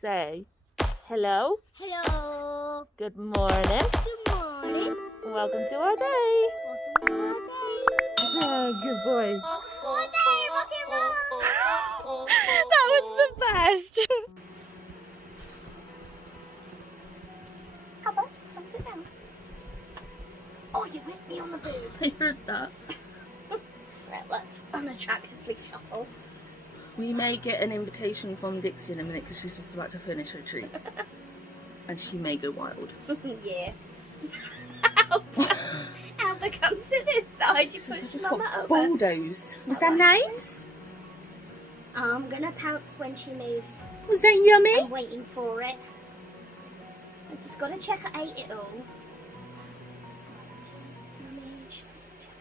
Say hello. Hello. Good morning. Good morning. Welcome to our day. Welcome to our day. Oh, good boy. Our day, rock and roll. That was the best. How about come sit down? Oh, you whipped me on the boob. I heard that. Right, let's unattractively shuffle. We may get an invitation from Dixie in a minute because she's just about to finish her treat. And she may go wild. Yeah. Alba comes to this side. You So I push just Mama got over. bulldozed. Was that nice? I'm gonna pounce when she moves. Was that yummy? I'm waiting for it. I just gotta check I ate it all.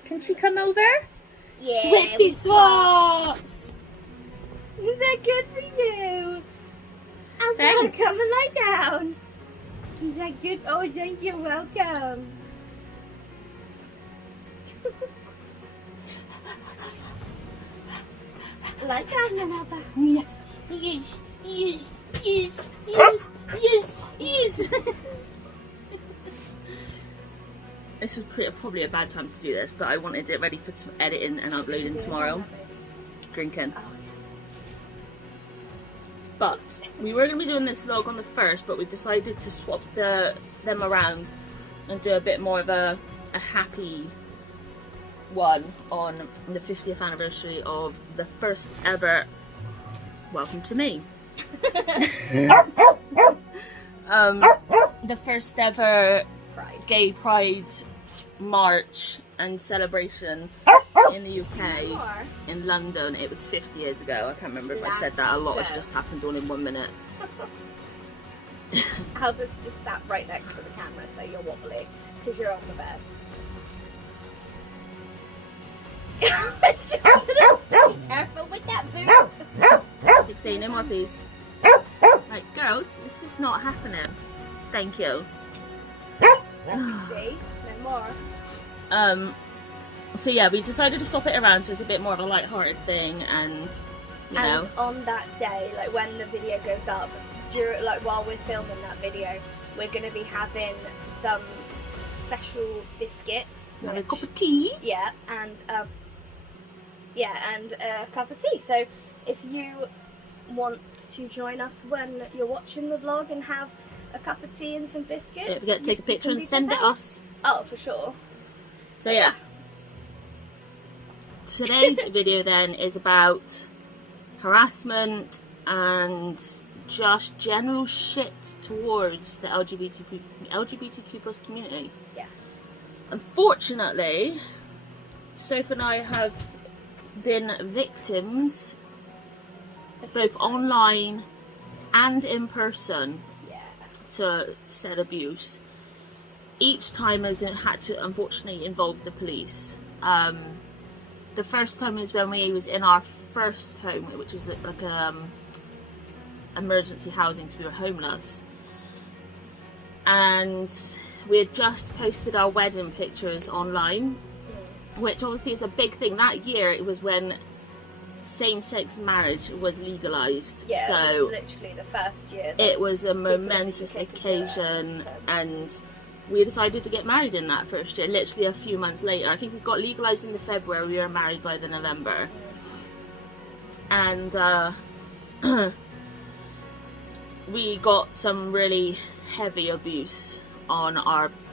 Can she come over? Yeah, Swippy we swaps! Is that good for you? Alba, Thanks. come and lie down. Is that good? Oh, thank you. Welcome. Lie down, then, Alba. Yes. Yes. Yes. Yes. Yes. Yes. Yes. This was probably a bad time to do this, but I wanted it ready for editing and uploading tomorrow. Drinking. But we were going to be doing this vlog on the 1st, but we decided to swap them around and do a bit more of a happy one on the 50th anniversary of the first ever Welcome to Me. The first ever Gay Pride March and celebration in the UK, in London. It was 50 years ago. I can't remember if I said that. A lot has just happened all in 1 minute. Alba's just sat right next to the camera, so you're wobbly because you're on the bed. Be careful with that boot. Dixie, no more please. Right, girls, this is not happening. Thank you. See? No more. So yeah, we decided to swap it around so it's a bit more of a light-hearted thing, and you know. And on that day, like when the video goes up, while we're filming that video, we're going to be having some special biscuits. Have a cup of tea. Yeah, and a cup of tea. So if you want to join us when you're watching the vlog and have a cup of tea and some biscuits, Don't forget to take a picture and send it us. Oh, for sure. So yeah. Today's video then is about harassment and just general shit towards the LGBTQ plus community. Yes. Unfortunately, Soph and I have been victims, both online and in person, to said abuse. Each time has had to unfortunately involve the police. The first time is when we was in our first home, which was like emergency housing, so we were homeless, and we had just posted our wedding pictures online, which obviously is a big thing. That year it was when same-sex marriage was legalised, Yeah, so it was literally the first year. It was a momentous occasion, and we decided to get married in that first year, literally a few months later. I think it got legalised in the February, we were married by the November. And we got some really heavy abuse on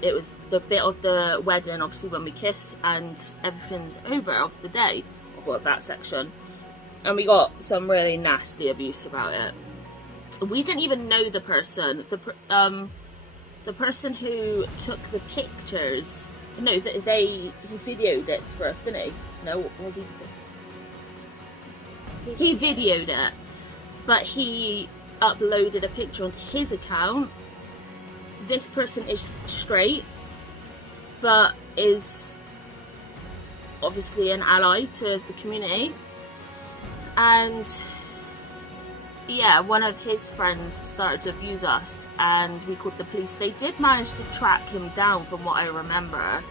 it was the bit of the wedding, obviously, when we kiss and everything's over of the day, well, that section. And we got some really nasty abuse about it. We didn't even know the person. The person who took the pictures, no, he videoed it for us, didn't he? No, was he? He videoed it, but he uploaded a picture onto his account. This person is straight, but is obviously an ally to the community. And yeah, one of his friends started to abuse us, and we called the police. They did manage to track him down, from what I remember.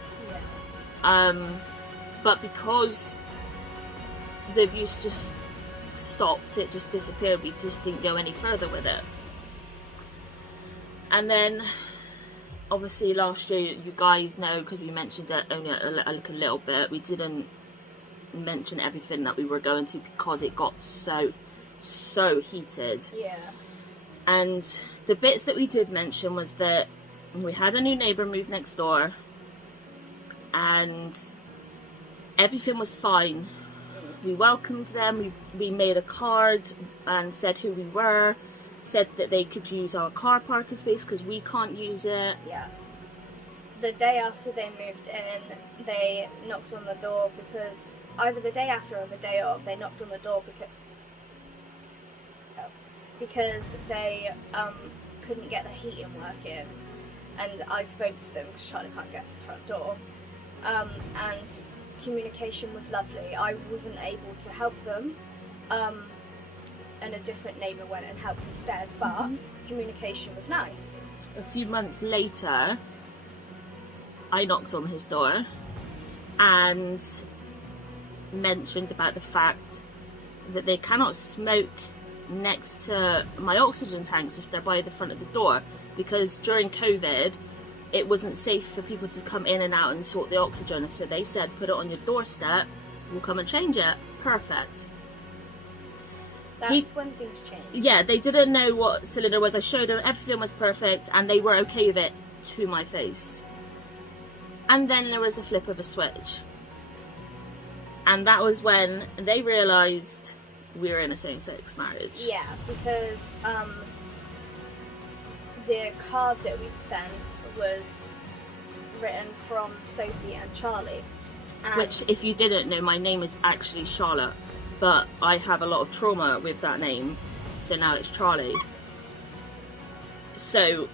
Yeah. But because the abuse just stopped, it just disappeared, we just didn't go any further with it. And then, obviously, last year, you guys know, because we mentioned it only like a little bit, we didn't mention everything that we were going to because it got so heated. Yeah. And the bits that we did mention was that we had a new neighbour move next door, and everything was fine. We welcomed them, we made a card and said who we were, said that they could use our car parking space because we can't use it. Yeah. The day after they moved in, they knocked on the door because either the day after or the day of, they knocked on the door because they couldn't get the heating working, and I spoke to them because Charlie can't get to the front door, and communication was lovely. I wasn't able to help them, and a different neighbour went and helped instead, but communication was nice. A few months later, I knocked on his door and mentioned about the fact that they cannot smoke next to my oxygen tanks if they're by the front of the door, because during COVID it wasn't safe for people to come in and out and sort the oxygen, so they said put it on your doorstep, we'll come and change it. Perfect. That's when things changed. Yeah, they didn't know what cylinder was. I showed them, everything was perfect, and they were okay with it to my face. And then there was a flip of a switch, and that was when they realised we were in a same-sex marriage. Yeah, because the card that we'd sent was written from Sophie and Charlie. And which, if you didn't know, my name is actually Charlotte, but I have a lot of trauma with that name, so now it's Charlie. So,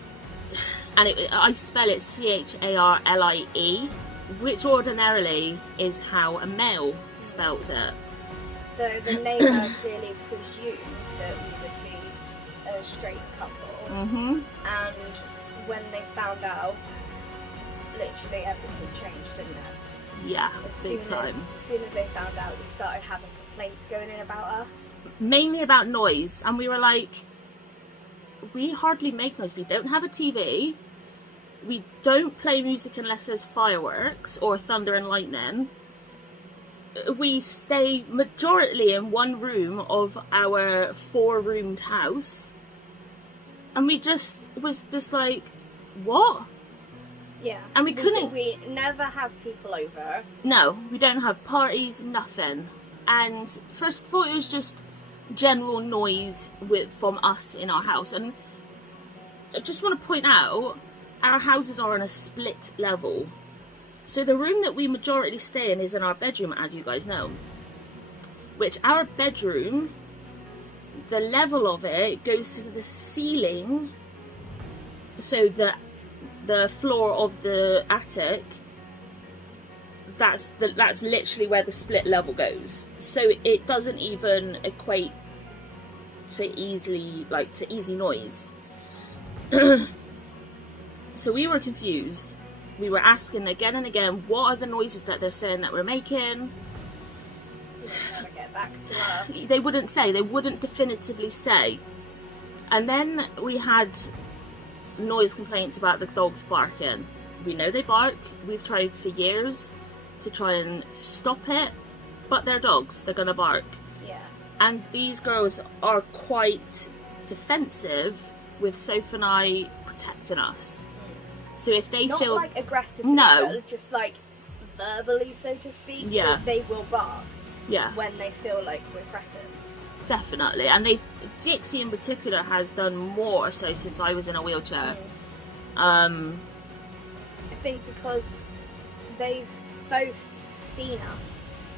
and I spell it CHARLIE, which ordinarily is how a male spells it. So the neighbour clearly presumed that we would be a straight couple, and when they found out, literally everything changed, didn't it? Yeah, big time. As soon as they found out, we started having complaints going in about us. Mainly about noise, and we were like, we hardly make noise. We don't have a TV. We don't play music unless there's fireworks or thunder and lightning. We stay majorly in one room of our 4-roomed house, and we just was just like, what? Yeah. And we couldn't. We never have people over. No, we don't have parties, nothing. And first of all, it was just general noise from us in our house. And I just want to point out, our houses are on a split level. So the room that we majority stay in is in our bedroom, as you guys know. Which our bedroom, the level of it goes to the ceiling. So the floor of the attic, that's literally where the split level goes. So it doesn't even equate to easy noise. So we were confused. We were asking again and again, what are the noises that they're saying that we're making? Never get back to us. They wouldn't say. They wouldn't definitively say. And then we had noise complaints about the dogs barking. We know they bark. We've tried for years to try and stop it, but they're dogs. They're gonna bark. Yeah. And these girls are quite defensive with Soph and I protecting us. So if they Not feel like aggressively, no, but just like verbally, so to speak. Yeah. So they will bark. Yeah. When they feel like we're threatened. Definitely, and Dixie in particular has done more so since I was in a wheelchair. I think because they've both seen us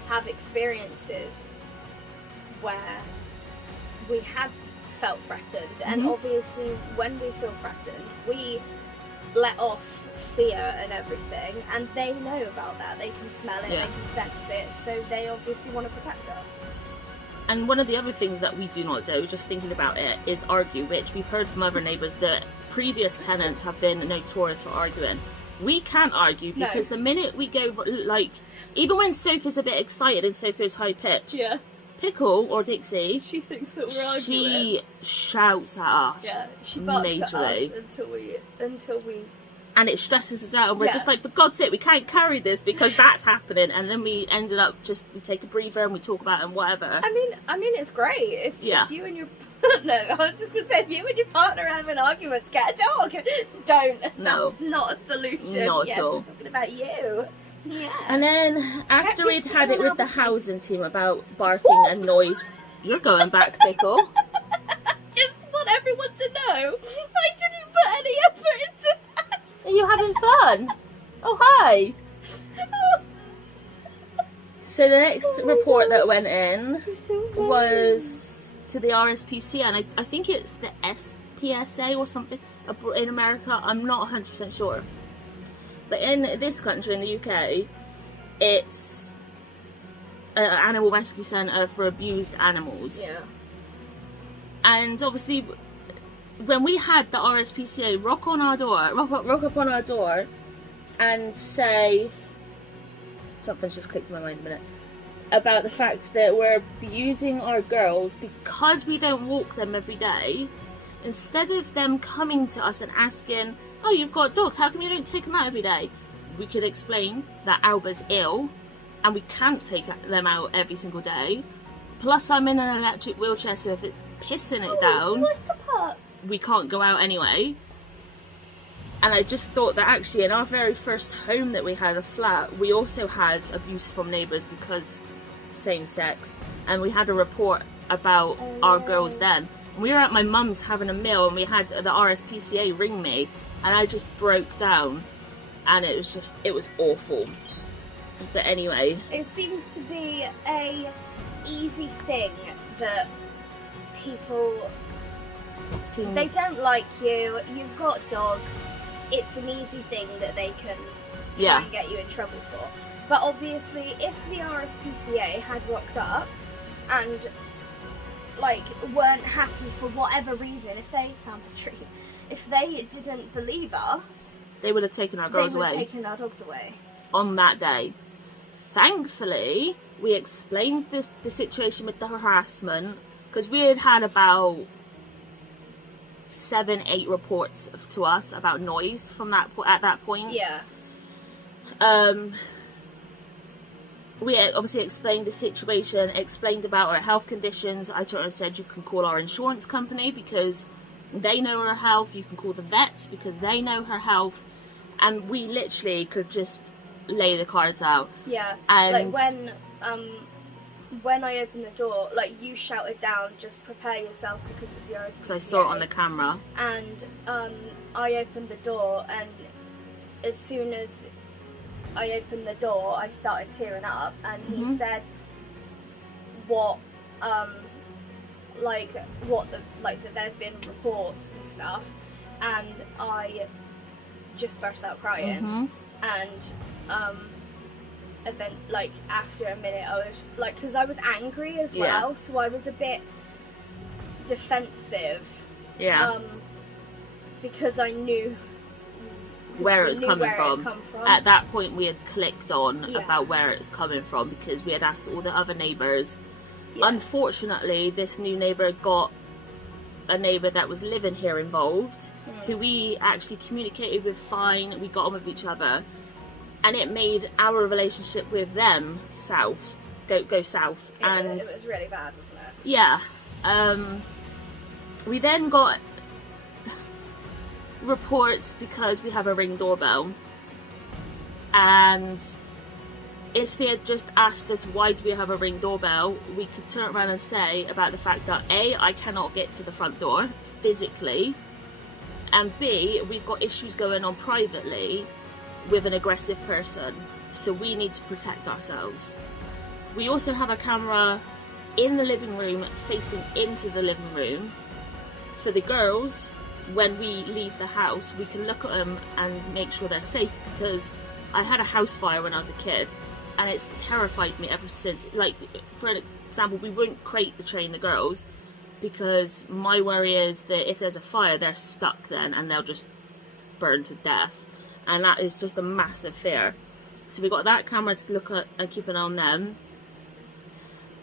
have experiences where we have felt threatened, and obviously when we feel threatened, we let off fear and everything, and they know about that. They can smell it, they can sense it, so they obviously want to protect us. And one of the other things that we do not do, just thinking about it, is argue, which we've heard from other neighbours that previous tenants have been notorious for arguing. We can't argue because the minute we go, like, even when Soph is a bit excited and Soph goes high pitched, Pickle, or Dixie, She thinks that we're arguing. she shouts at us. Yeah, she barks at majorly. us until we. And it stresses us out, and we're Yeah. just like, for God's sake, we can't carry this because that's happening. And then we ended up we take a breather and we talk about it and whatever. I mean, it's great if you and your no, I was just gonna say, if you and your partner have an argument, get a dog. Don't. No. That's not a solution. Not yes, at all. We're talking about you. Yeah. And then after we'd had it with the house. housing team about barking and noise, you're going back, Pickle. Just want everyone to know I didn't put any effort into that. Are you having fun? Oh, hi. So the next report that went in was to the RSPCA, and I think it's the SPCA or something in America. I'm not 100% sure. But in this country, in the UK, it's an animal rescue centre for abused animals. Yeah. And obviously, when we had the RSPCA rock up on our door and say, something's just clicked in my mind a minute, about the fact that we're abusing our girls because we don't walk them every day, instead of them coming to us and asking, oh, you've got dogs, how come you don't take them out every day? We could explain that Alba's ill and we can't take them out every single day. Plus, I'm in an electric wheelchair, so if it's pissing it down, Like the pups. we can't go out anyway. And I just thought that actually in our very first home that we had, a flat, we also had abuse from neighbours because same sex, and we had a report about our girls then. We were at my mum's having a meal and we had the RSPCA ring me, and I just broke down, and it was awful. But anyway, It seems to be a easy thing that people, they don't like you, you've got dogs, it's an easy thing that they can try and get you in trouble for. But obviously, if the RSPCA had rocked up and weren't happy for whatever reason, if they found the treat, if they didn't believe us, they would have taken our girls they would away. have taken our dogs away. On that day. Thankfully, we explained the situation with the harassment, because we had about 7-8 reports to us about noise from at that point. Yeah. We obviously explained the situation, explained about our health conditions. I turned and said you can call our insurance company because they know her health. You can call the vets because they know her health. And we literally could just lay the cards out. Yeah. And when I opened the door, you shouted down, just prepare yourself because it's the RSPCA. So I saw it on the camera. And I opened the door, and as soon as I opened the door, I started tearing up, and he said, that there'd been reports and stuff, and I just burst out crying, and after a minute I was because I was angry as well, so I was a bit defensive, because I knew where it's coming from. At that point we had clicked on about where it's coming from because we had asked all the other neighbours. Unfortunately, this new neighbour got a neighbour that was living here involved, who we actually communicated with fine, we got on with each other, and it made our relationship with them go south. And it was really bad, wasn't it? Yeah. We then got reports because we have a Ring doorbell, and if they had just asked us why do we have a Ring doorbell, we could turn around and say about the fact that A, I cannot get to the front door physically, and B, we've got issues going on privately with an aggressive person, so we need to protect ourselves. We also have a camera in the living room facing into the living room. For the girls, when we leave the house, we can look at them and make sure they're safe, because I had a house fire when I was a kid and it's terrified me ever since. For example, we wouldn't crate the train the girls because my worry is that if there's a fire, they're stuck then and they'll just burn to death, and that is just a massive fear. So we got that camera to look at and keep an eye on them.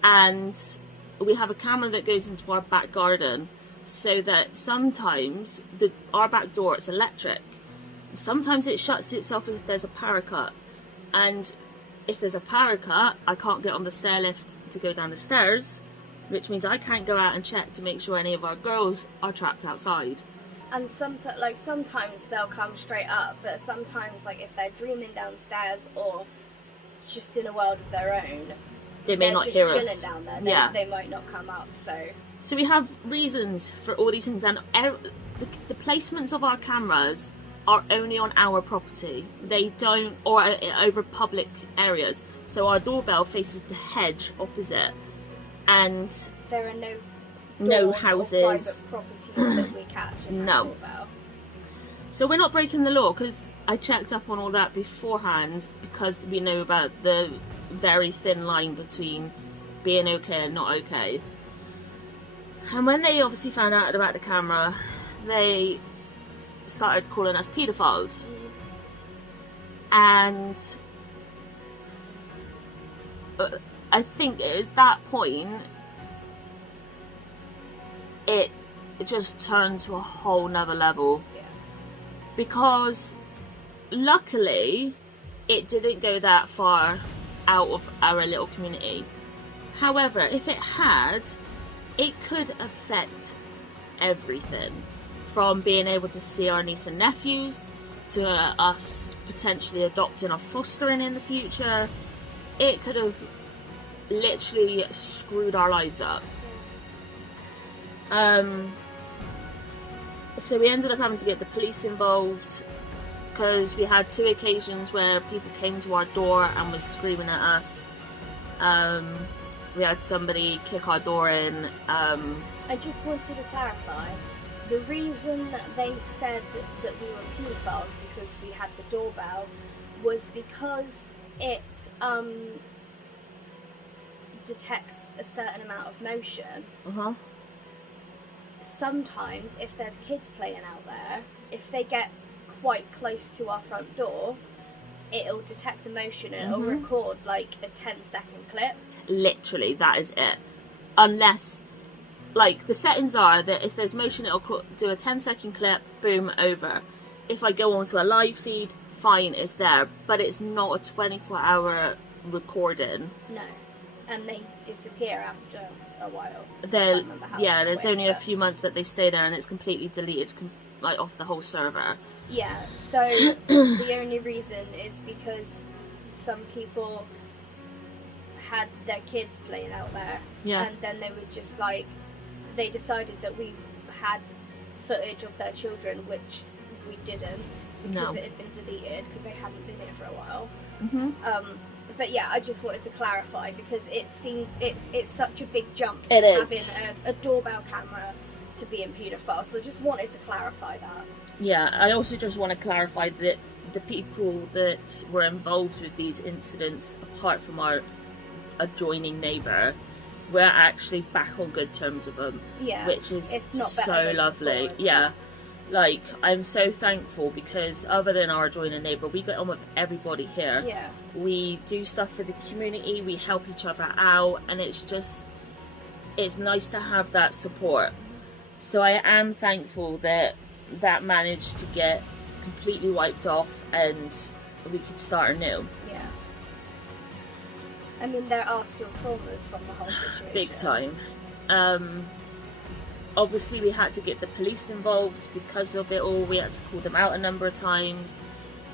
And we have a camera that goes into our back garden, so that sometimes our back door, it's electric. Sometimes it shuts itself if there's a power cut, and if there's a power cut, I can't get on the stair lift to go down the stairs, which means I can't go out and check to make sure any of our girls are trapped outside. And sometimes they'll come straight up, but sometimes, like, if they're dreaming downstairs or just in a world of their own, they may not hear us. Down there. They might not come up. So we have reasons for all these things, and the placements of our cameras are only on our property. They don't, or over public areas. So our doorbell faces the hedge opposite, and there are no houses, or private properties that we catch in that doorbell. So we're not breaking the law, because I checked up on all that beforehand, because we know about the very thin line between being okay and not okay. And when they obviously found out about the camera, they started calling us paedophiles. And I think it was that point it just turned to a whole nother level. Yeah. Because luckily it didn't go that far out of our little community. However, if it had, it could affect everything, from being able to see our niece and nephews to us potentially adopting or fostering in the future. It could have literally screwed our lives up. So we ended up having to get the police involved, because we had 2 occasions where people came to our door and was screaming at us. We had somebody kick our door in. I just wanted to clarify, the reason that they said that we were paedophiles because we had the doorbell was because it detects a certain amount of motion. Sometimes if there's kids playing out there, if they get quite close to our front door, it'll detect the motion and it'll record like a 10-second clip. Literally, that is it. Unless, like, the settings are that if there's motion, it'll do a 10-second clip, boom, over. If I go onto a live feed, fine, it's there, but it's not a 24-hour recording. No, and they disappear after a while. There's only a few months that they stay there, and it's completely deleted, like, off the whole server. Yeah, so the only reason is because some people had their kids playing out there, and then they were just like, they decided that we had footage of their children, which we didn't, because it had been deleted, because they hadn't been here for a while. But yeah, I just wanted to clarify, because it seems it's such a big jump having a doorbell camera to being paedophile, so I just wanted to clarify that. Yeah, I also just want to clarify that the people that were involved with these incidents, apart from our adjoining neighbour, we're actually back on good terms with them, which is so lovely. Yeah, like, I'm so thankful, because other than our adjoining neighbour, we get on with everybody here. Yeah, we do stuff for the community, we help each other out, and it's nice to have that support. So I am thankful that managed to get completely wiped off and we could start anew. Yeah. I mean, there are still traumas from the whole situation. Big time. Obviously we had to get the police involved because of it all. We had to call them out a number of times.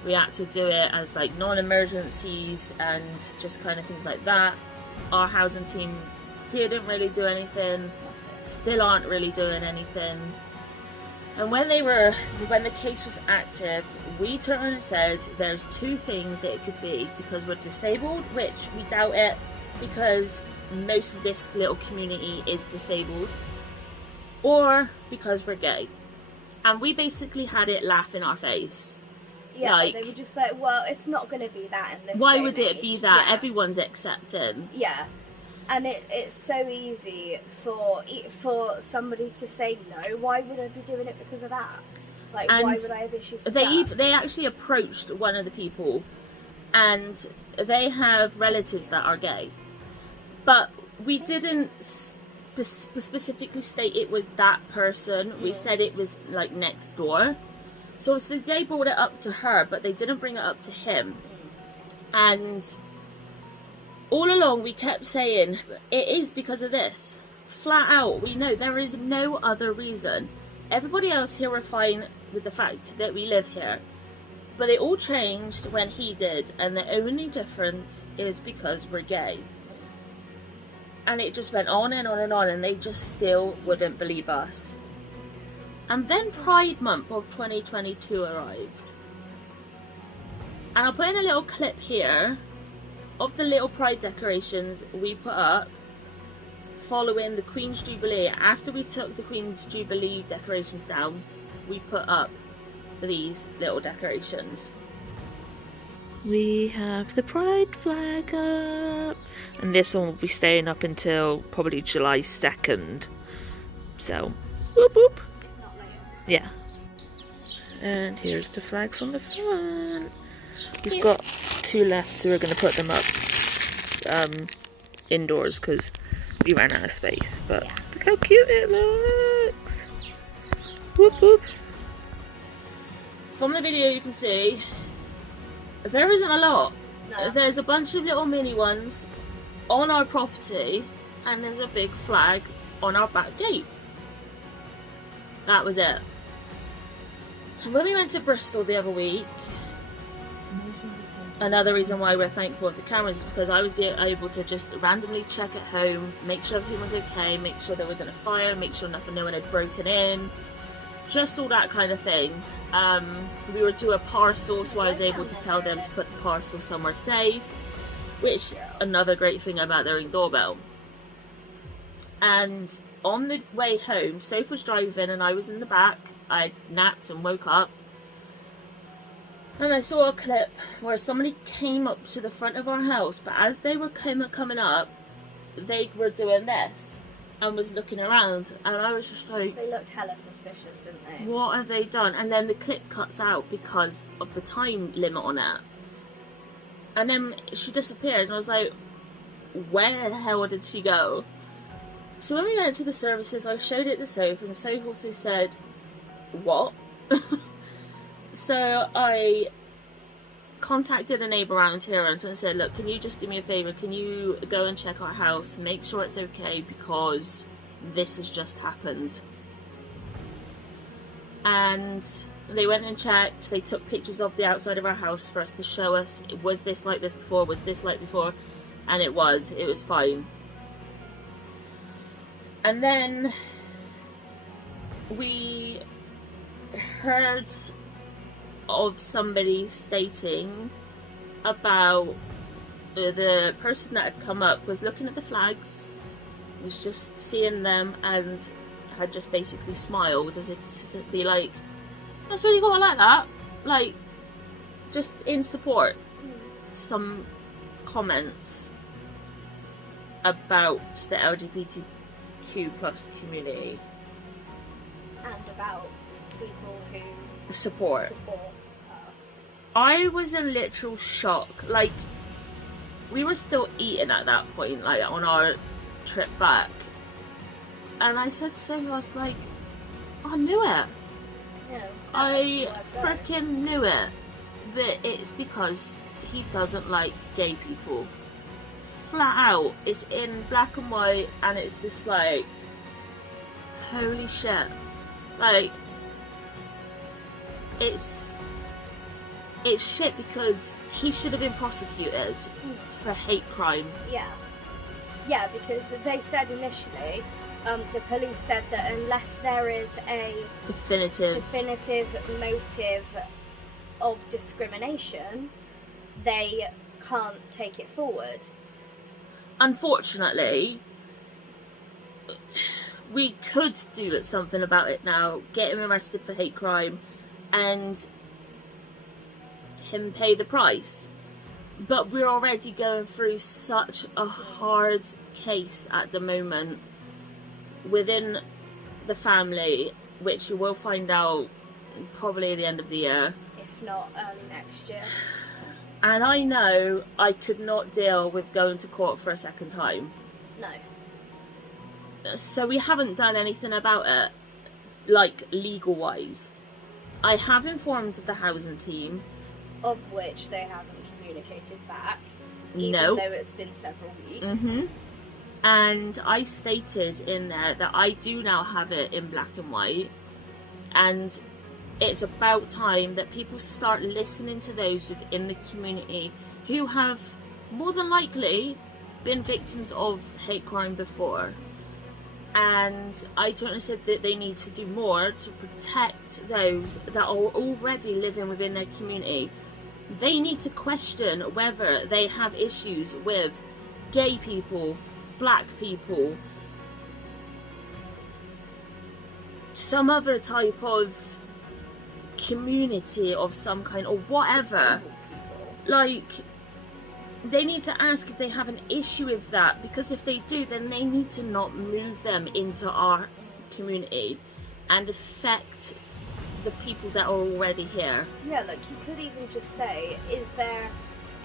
We had to do it as like non-emergencies and just kind of things like that. Our housing team didn't really do anything, still aren't really doing anything. And when the case was active, we turned and said there's 2 things that it could be, because we're disabled, which we doubt it, because most of this little community is disabled, or because we're gay. And we basically had it laugh in our face. Yeah, like, they were just like, well, it's not going to be that in this Why day would and it age. be that? Everyone's accepting. Yeah. And it's so easy for somebody to say no. Why would I be doing it because of that? Like, and why would I have issues with that? They actually approached one of the people, and they have relatives that are gay. But we didn't specifically state it was that person. We said it was like next door. So obviously they brought it up to her, but they didn't bring it up to him. And all along we kept saying, it is because of this. Flat out, we know there is no other reason. Everybody else here were fine with the fact that we live here. But it all changed when he did, and the only difference is because we're gay. And it just went on and on and on, and they just still wouldn't believe us. And then Pride Month of 2022 arrived. And I'll put in a little clip here of the little Pride decorations we put up following the Queen's Jubilee. After we took the Queen's Jubilee decorations down, we put up these little decorations. We have the Pride flag up, and this one will be staying up until probably July 2nd. So, whoop whoop. Not later. Yeah. And here's the flags on the front. We've got 2 left, so we're going to put them up indoors because we ran out of space. But look how cute it looks. Whoop whoop. From the video you can see there isn't a lot. No. There's a bunch of little mini ones on our property, and there's a big flag on our back gate. That was it. And when we went to Bristol the other week, another reason why we're thankful of the cameras is because I was able to just randomly check at home, make sure everything was okay, make sure there wasn't a fire, make sure no one had broken in, just all that kind of thing. We were due a parcel, so I was able to tell them to put the parcel somewhere safe, which another great thing about their Ring doorbell. And on the way home, Soph was driving and I was in the back. I napped and woke up, and I saw a clip where somebody came up to the front of our house, but as they were coming up, they were doing this and was looking around, and I was just like, They looked hella suspicious, didn't they? what have they done? And then the clip cuts out because of the time limit on it, and then she disappeared, and I was like, where the hell did she go? So when we went to the services, I showed it to Soph, and Soph also said, what? So I contacted a neighbour around here and said, look, can you just do me a favour? Can you go and check our house, make sure it's okay, because this has just happened. And they went and checked. They took pictures of the outside of our house for us to show us, was this like this before, was this like before? And it was fine. And then we heard of somebody stating about the person that had come up was looking at the flags, was just seeing them, and had just basically smiled as if to be like, that's really cool, I like that, like, just in support. Some comments about the LGBTQ plus community And about people who support. support us. I was in literal shock. Like, we were still eating at that point, like on our trip back, and I said to Sophie, I was like, I knew it. Yeah, so I where freaking knew it. That it's because he doesn't like gay people. Flat out. It's in black and white, and it's just like, holy shit. Like, it's shit because he should have been prosecuted for hate crime. Yeah, because they said initially, the police said that unless there is a Definitive motive of discrimination, they can't take it forward. Unfortunately, we could do something about it now, get him arrested for hate crime and him pay the price, but we're already going through such a hard case at the moment within the family, which you will find out probably at the end of the year, If not early next year. and I know I could not deal with going to court for a second time. No. So we haven't done anything about it, like legal wise. I have informed the housing team, of which they haven't communicated back, even no, though it's been several weeks. And I stated in there that I do now have it in black and white, and it's about time that people start listening to those within the community who have more than likely been victims of hate crime before. And I don't know, said that they need to do more to protect those that are already living within their community. They need to question whether they have issues with gay people, black people, some other type of community of some kind or whatever. Like, they need to ask if they have an issue with that, because if they do, then they need to not move them into our community and affect the people that are already here. Yeah, like you could even just say, is there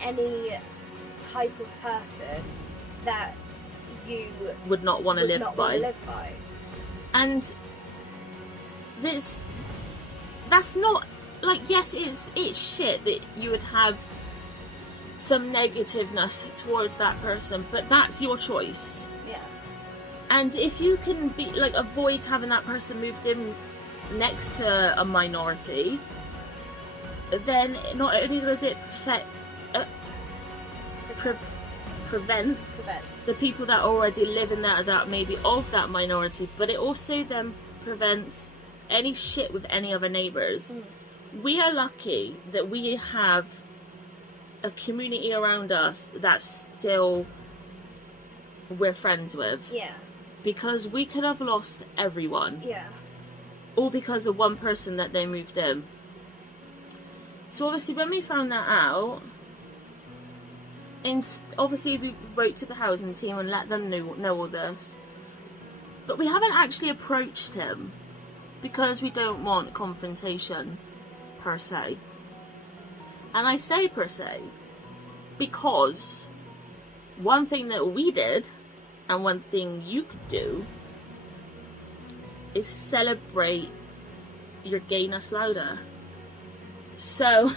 any type of person that you would not want to live by? And that's not, like, yes, it's shit that you would have some negativeness towards that person, but that's your choice. Yeah. And if you can be like avoid having that person moved in next to a minority, then not only does it prevent the people that already live in there that may be of that minority, but it also then prevents any shit with any other neighbours. We are lucky that we have a community around us that still we're friends with. Yeah. Because we could have lost everyone. Yeah. All because of one person that they moved in. So obviously when we found that out, obviously we wrote to the housing team and let them know all this. But we haven't actually approached him because we don't want confrontation per se. And I say per se because one thing that we did and one thing you could do is celebrate your gayness louder. So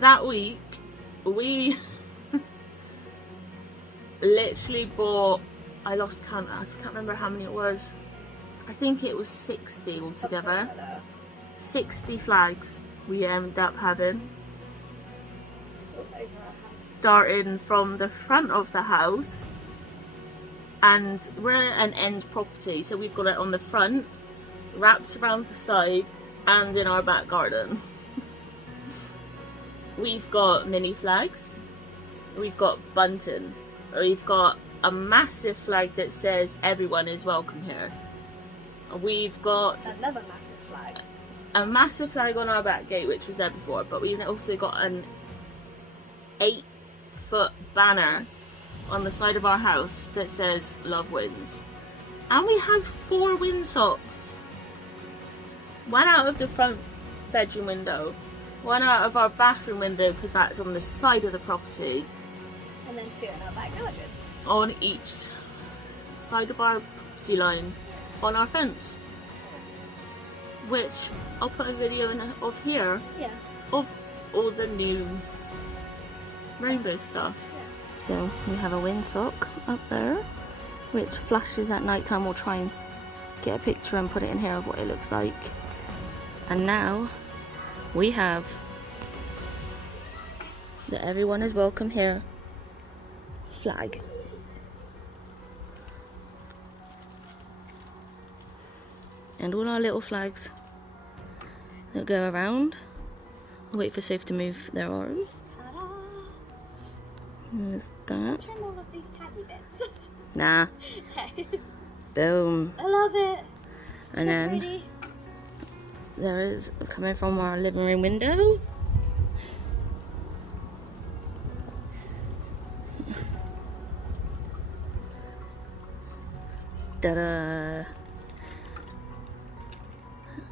that week we literally bought, I lost count, I can't remember how many it was. I think it was 60 altogether. 60 flags we ended up having, starting from the front of the house, and we're an end property, so we've got it on the front, wrapped around the side, and in our back garden. We've got mini flags, we've got bunting, we've got a massive flag that says everyone is welcome here. We've got another massive flag. A massive flag on our back gate, which was there before, but we've also got an 8-foot banner on the side of our house that says love wins. And we have 4 windsocks. One out of the front bedroom window, one out of our bathroom window because that's on the side of the property, and then 2 in our back garden. On each side of our property line on our fence. Which I'll put a video of here, of all the new rainbow stuff. Yeah. So we have a windsock up there, which flashes at night time. We'll try and get a picture and put it in here of what it looks like. And now we have the everyone is welcome here flag. And all our little flags that go around. I'll wait for Soph to move their arm. There's that. Trim all of these tiny bits. Nah. Okay. Boom. I love it. And That's then pretty. there is, coming from our living room window, ta-da!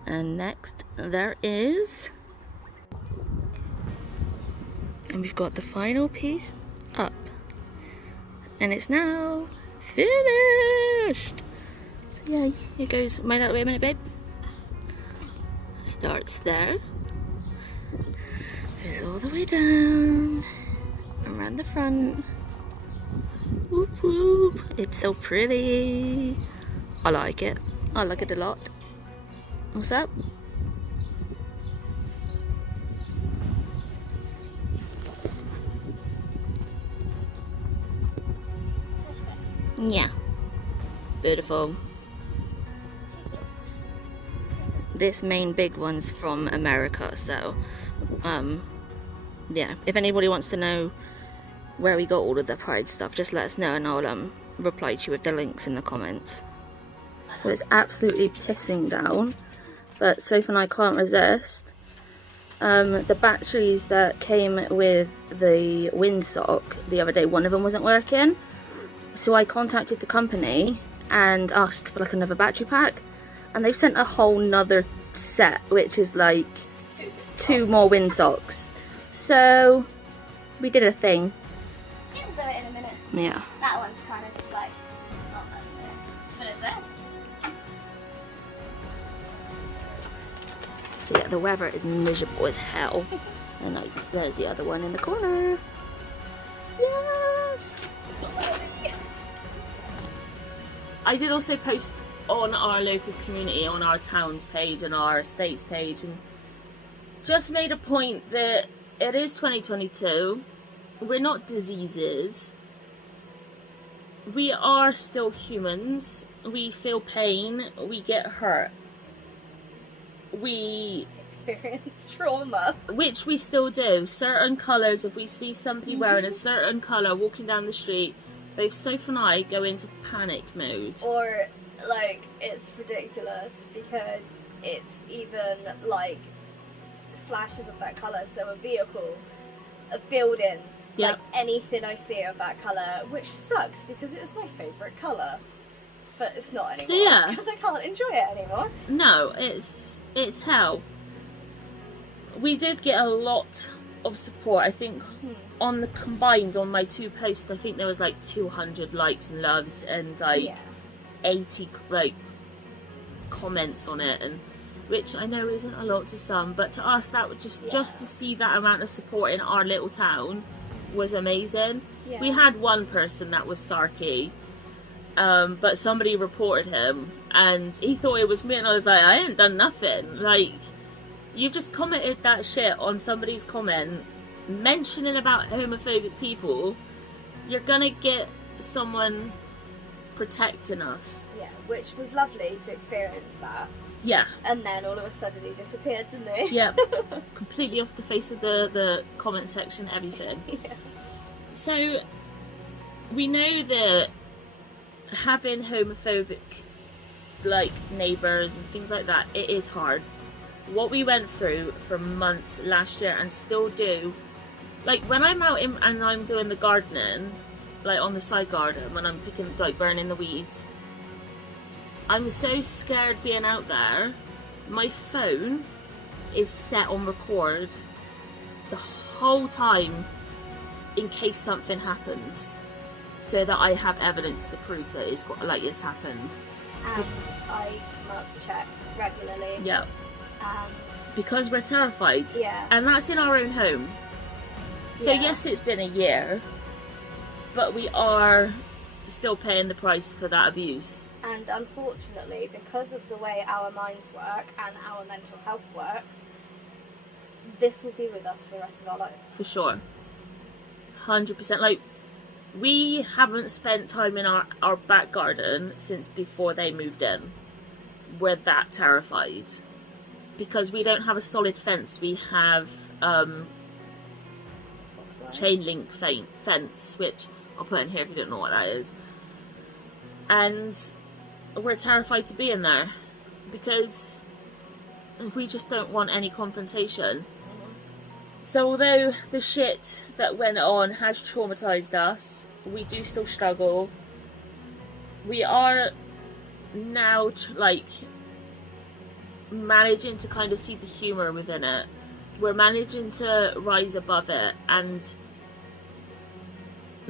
And next there is, and we've got the final piece up, and it's now finished. So yeah, here goes. Mind that way a minute, babe. Starts there. Goes all the way down. Around the front. Whoop whoop. It's so pretty. I like it. I like it a lot. What's up? Yeah. Beautiful. This main big one's from America, so yeah, if anybody wants to know where we got all of the Pride stuff, just let us know and I'll reply to you with the links in the comments. So it's absolutely pissing down, but Sophie and I can't resist. The batteries that came with the windsock the other day, one of them wasn't working, so I contacted the company and asked for like another battery pack, and they've sent a whole nother set, which is like 2 more windsocks. So we did a thing. It'll do it in a minute. Yeah. That one's kind of just like, not that minute, but it's there. So yeah, the weather is miserable as hell. And like, there's the other one in the corner. Yes! I did also post on our local community, on our towns page and our estates page, and just made a point that it is 2022. We're not diseases. We are still humans. We feel pain. We get hurt. We Experience trauma. which we still do. Certain colours, if we see somebody wearing a certain colour walking down the street, both Sophie and I go into panic mode. Or, like, it's ridiculous because it's even, like, flashes of that colour. So a vehicle, a building, Yep. like anything I see of that colour, which sucks because it was my favourite colour. But it's not anymore. So, yeah. Because I can't enjoy it anymore. No, it's hell. We did get a lot of support. I think on the combined, on my 2 posts, I think there was like 200 likes and loves and like Yeah. 80 like comments on it, and which I know isn't a lot to some, but to us that was just to see that amount of support in our little town was amazing. Yeah. We had one person that was sarky, but somebody reported him and he thought it was me, and I was like, I ain't done nothing. Like, you've just commented that shit on somebody's comment mentioning about homophobic people. You're gonna get someone protecting us. Yeah, which was lovely to experience that. Yeah. And then all of a sudden he disappeared, didn't he? Yeah. Completely off the face of the comment section, everything. Yeah. So we know that having homophobic like neighbours and things like that, it is hard. What we went through for months last year and still do, like when I'm out and I'm doing the gardening, like on the side garden, when I'm picking, like burning the weeds, I'm so scared being out there. My phone is set on record the whole time in case something happens, so that I have evidence to prove that it's it's happened. And I come out to check regularly. Yeah. And Because we're terrified. yeah. And that's in our own home. So Yeah. yes, it's been a year, but we are still paying the price for that abuse. And unfortunately, because of the way our minds work and our mental health works, this will be with us for the rest of our lives. For sure. 100%. Like, we haven't spent time in our back garden since before they moved in. We're that terrified. Because we don't have a solid fence. We have chain link fence, which I'll put in here if you don't know what that is. And we're terrified to be in there because we just don't want any confrontation. So although the shit that went on has traumatised us, we do still struggle. We are now managing to kind of see the humour within it. We're managing to rise above it and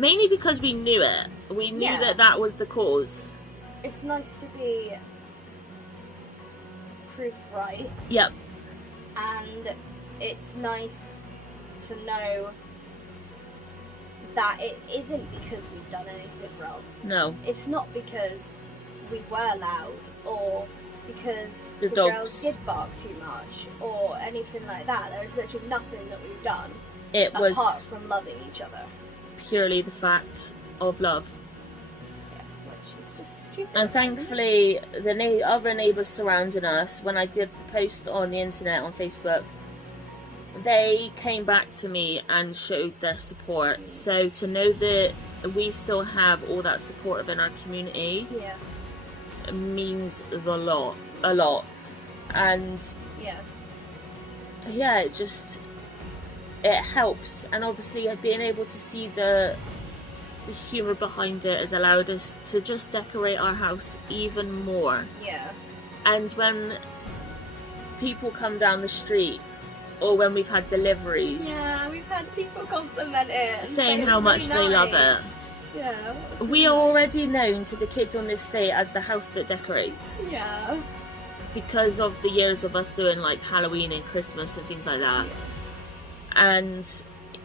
Mainly because we knew it. We knew Yeah. that was the cause. It's nice to be proved right, Yep. and it's nice to know that it isn't because we've done anything wrong. No. It's not because we were loud, or because The the dogs. girls did bark too much, or anything like that. There is literally nothing that we've done It apart was from loving each other. purely the fact of love. Yeah, which is just stupid. And thankfully, the other neighbours surrounding us, when I did the post on the internet, on Facebook, they came back to me and showed their support. So to know that we still have all that support in our community Yeah. means a lot. And Yeah. it helps. And obviously being able to see the humour behind it has allowed us to just decorate our house even more. Yeah. And when people come down the street, or when we've had deliveries, Yeah, we've had people compliment it, and saying say how it's much really they love nice. it. Yeah. it's We really are nice. already known to the kids on this estate as the house that decorates, Yeah. because of the years of us doing like Halloween and Christmas and things like that. And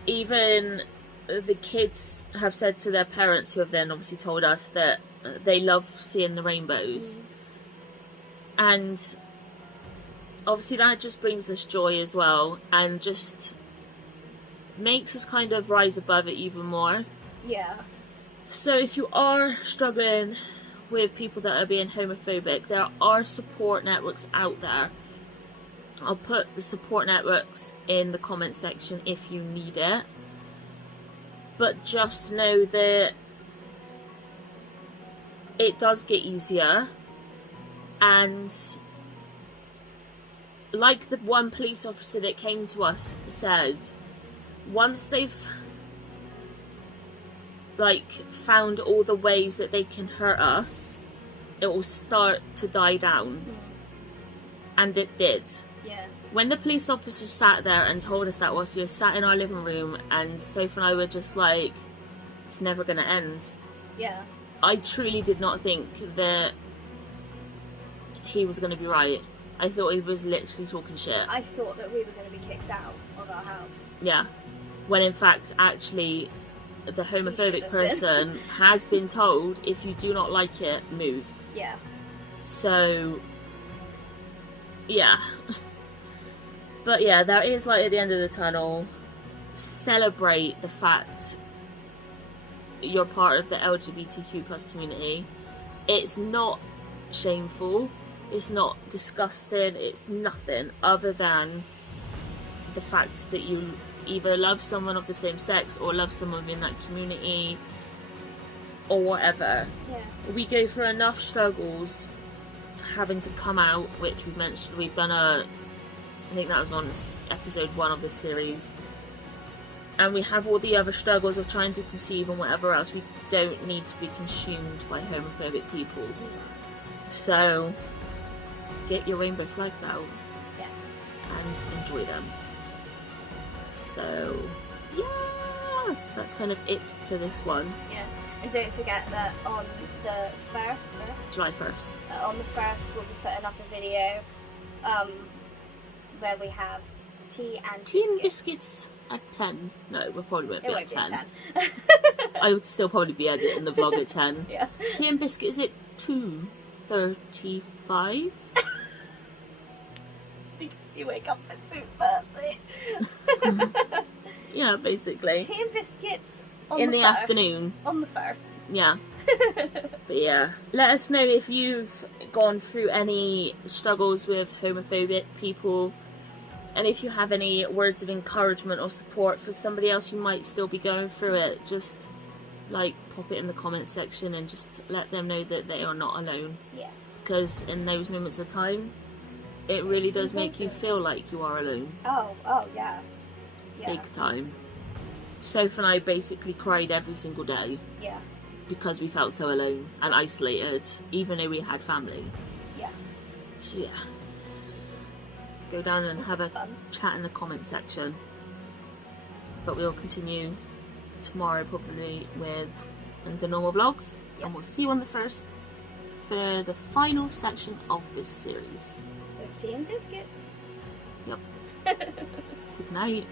even the kids have said to their parents, who have then obviously told us, that they love seeing the rainbows. And obviously that just brings us joy as well, and just makes us kind of rise above it even more. Yeah. So if you are struggling with people that are being homophobic, there are support networks out there. I'll put the support networks in the comment section if you need it. But just know that it does get easier. And like the one police officer that came to us said, once they've found all the ways that they can hurt us, it will start to die down. And it did. Yeah. When the police officer sat there and told us that, whilst we were sat in our living room, and Sophie and I were just like, it's never going to end. Yeah. I truly did not think that he was going to be right. I thought he was literally talking shit. I thought that we were going to be kicked out of our house. Yeah. When in fact, actually, the homophobic should've been. person has been told, if you do not like it, move. Yeah. So, yeah. But yeah, there is light at the end of the tunnel. Celebrate the fact you're part of the LGBTQ plus community. It's not shameful. It's not disgusting. It's nothing other than the fact that you either love someone of the same sex or love someone in that community or whatever. Yeah. We go through enough struggles having to come out, which we've mentioned. We've done I think that was on episode 1 of this series. And we have all the other struggles of trying to conceive and whatever else. We don't need to be consumed by homophobic people. So, get your rainbow flags out. Yeah. And enjoy them. So, yes! That's kind of it for this one. Yeah. And don't forget that on the 1st, July 1st. on the 1st we'll be putting up a video where we have tea and Tea and biscuits at 10. No, we probably won't be It at won't be 10. at 10. I would still probably be editing the vlog at 10. Yeah. Tea and biscuits at 2:35. Because you wake up at 2:30. Yeah, basically. Tea and biscuits on In the 1st. afternoon. On the 1st. Yeah. But yeah, let us know if you've gone through any struggles with homophobic people, and if you have any words of encouragement or support for somebody else who might still be going through it. Just pop it in the comment section and just let them know that they are not alone, Yes. because in those moments of time it really does make you feel like you are alone. Oh, yeah. Yeah. Big time. Soph and I basically cried every single day Yeah. because we felt so alone and isolated, even though we had family. Yeah. So yeah, go down and have a Fun. chat in the comment section. But we'll continue tomorrow probably with the normal vlogs, and we'll see you on the 1st for the final section of this series. With tea and biscuits. Yep. Good night.